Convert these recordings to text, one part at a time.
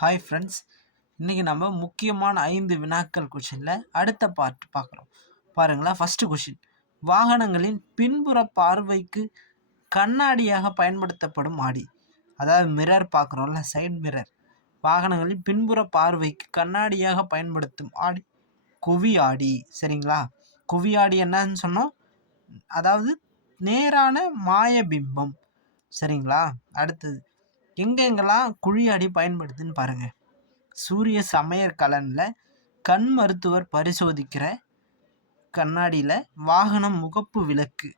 Hi friends, இன்றைக்கி நம்ம முக்கியமான 5 வினாக்கள் கொஷினில் அடுத்த பார்ட் பார்க்குறோம். பாருங்களா, ஃபஸ்ட்டு கொஷின்: வாகனங்களின் பின்புற பார்வைக்கு கண்ணாடியாக பயன்படுத்தப்படும் ஆடி. அதாவது மிரர் பார்க்குறோம்ல, சைட் மிரர். வாகனங்களின் பின்புற பார்வைக்கு கண்ணாடியாக பயன்படுத்தும் ஆடி குவி ஆடி. சரிங்களா, குவி ஆடி என்னன்னு சொன்னோம்? அதாவது நேரான மாயபிம்பம். சரிங்களா. அடுத்தது, எங்கெங்கெல்லாம் குழியாடி பயன்படுதுன்னு பாருங்கள். சூரிய சமையற்கலனில், கண் மருத்துவர் பரிசோதிக்கிற கண்ணாடியில், வாகன முகப்பு விளக்கு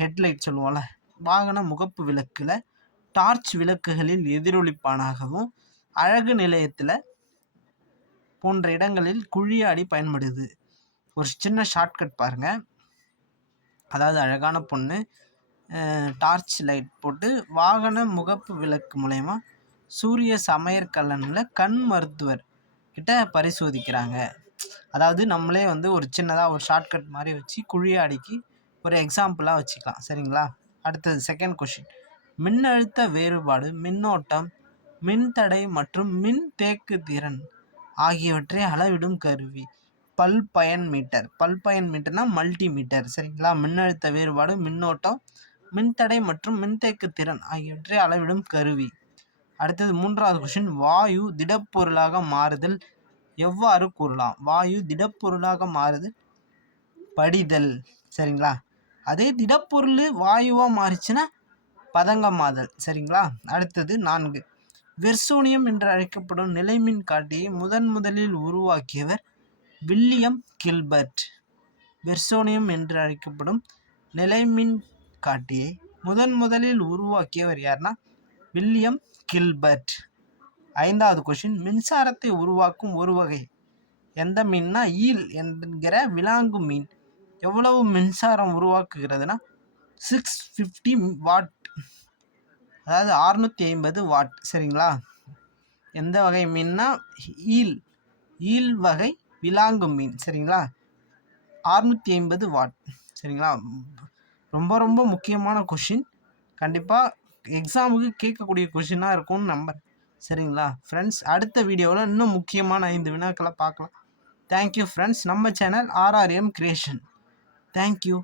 ஹெட்லைட் சொல்லுவோம்ல, வாகன முகப்பு விளக்கில், டார்ச் விளக்குகளில் எதிரொலிப்பானாகவும், அழகு நிலையத்தில் போன்ற இடங்களில் குழியாடி பயன்படுது. ஒரு சின்ன ஷார்ட்கட் பாருங்கள். அதாவது அழகான பொண்ணு டார்ச் லைட் போட்டு வாகன முகப்பு விளக்கு மூலயமா சூரிய சமையற்கலனில் கண் மருத்துவர் கிட்ட பரிசோதிக்கிறாங்க. அதாவது நம்மளே ஒரு சின்னதாக ஒரு ஷார்ட்கட் மாதிரி வச்சு குழியாடிக்கு ஒரு எக்ஸாம்பிளாக வச்சுக்கலாம். சரிங்களா. அடுத்தது செகண்ட் கொஷின்: மின்னழுத்த வேறுபாடு, மின்னோட்டம், மின்தடை மற்றும் மின் தேக்கு திறன் ஆகியவற்றை அளவிடும் கருவி பல்பயன் மீட்டர். பல்பயன் மீட்டர்னா மல்டிமீட்டர். சரிங்களா. மின்னழுத்த வேறுபாடு, மின்னோட்டம், மின்தடை மற்றும் மின்தேக்கு திறன் ஆகியவற்றை அளவிடும் கருவி. அடுத்தது மூன்றாவது கொஷின்: வாயு திடப்பொருளாக மாறுதல் எவ்வாறு கூறலாம்? வாயு திடப்பொருளாக மாறுதல் படிதல். சரிங்களா. அதே திடப்பொருள் வாயுவாக மாறிச்சுன்னா பதங்கமாதல். சரிங்களா. அடுத்தது 4, வெர்சோனியம் என்று அழைக்கப்படும் நிலைமின் காட்டியை முதலில் உருவாக்கியவர் வில்லியம் கில்பர்ட். வெர்சோனியம் என்று அழைக்கப்படும் நிலைமின் காட்டியை முதலில் உருவாக்கியவர் யாருன்னா வில்லியம் கில்பர்ட். 5வது கொஷின்: மின்சாரத்தை உருவாக்கும் ஒரு வகை எந்த மீன்னா ஈல் என்கிற விலாங்கு மீன் எவ்வளவு மின்சாரம் உருவாக்குகிறதுனா 650 வாட், அதாவது 650 வாட். சரிங்களா. எந்த வகை மீன்னா ஈல் வகை விலாங்கு மீன். சரிங்களா. 650 வாட். சரிங்களா. ரொம்ப முக்கியமான கொஷின். கண்டிப்பாக எக்ஸாமுக்கு கேட்கக்கூடிய கொஷினாக இருக்கும்னு நம்புறேன். சரிங்களா ஃப்ரெண்ட்ஸ், அடுத்த வீடியோவில் இன்னும் முக்கியமான 5 வினாக்களை பார்க்கலாம். Thank you friends. நம்ம சேனல் RRM கிரியேஷன். தேங்க்யூ.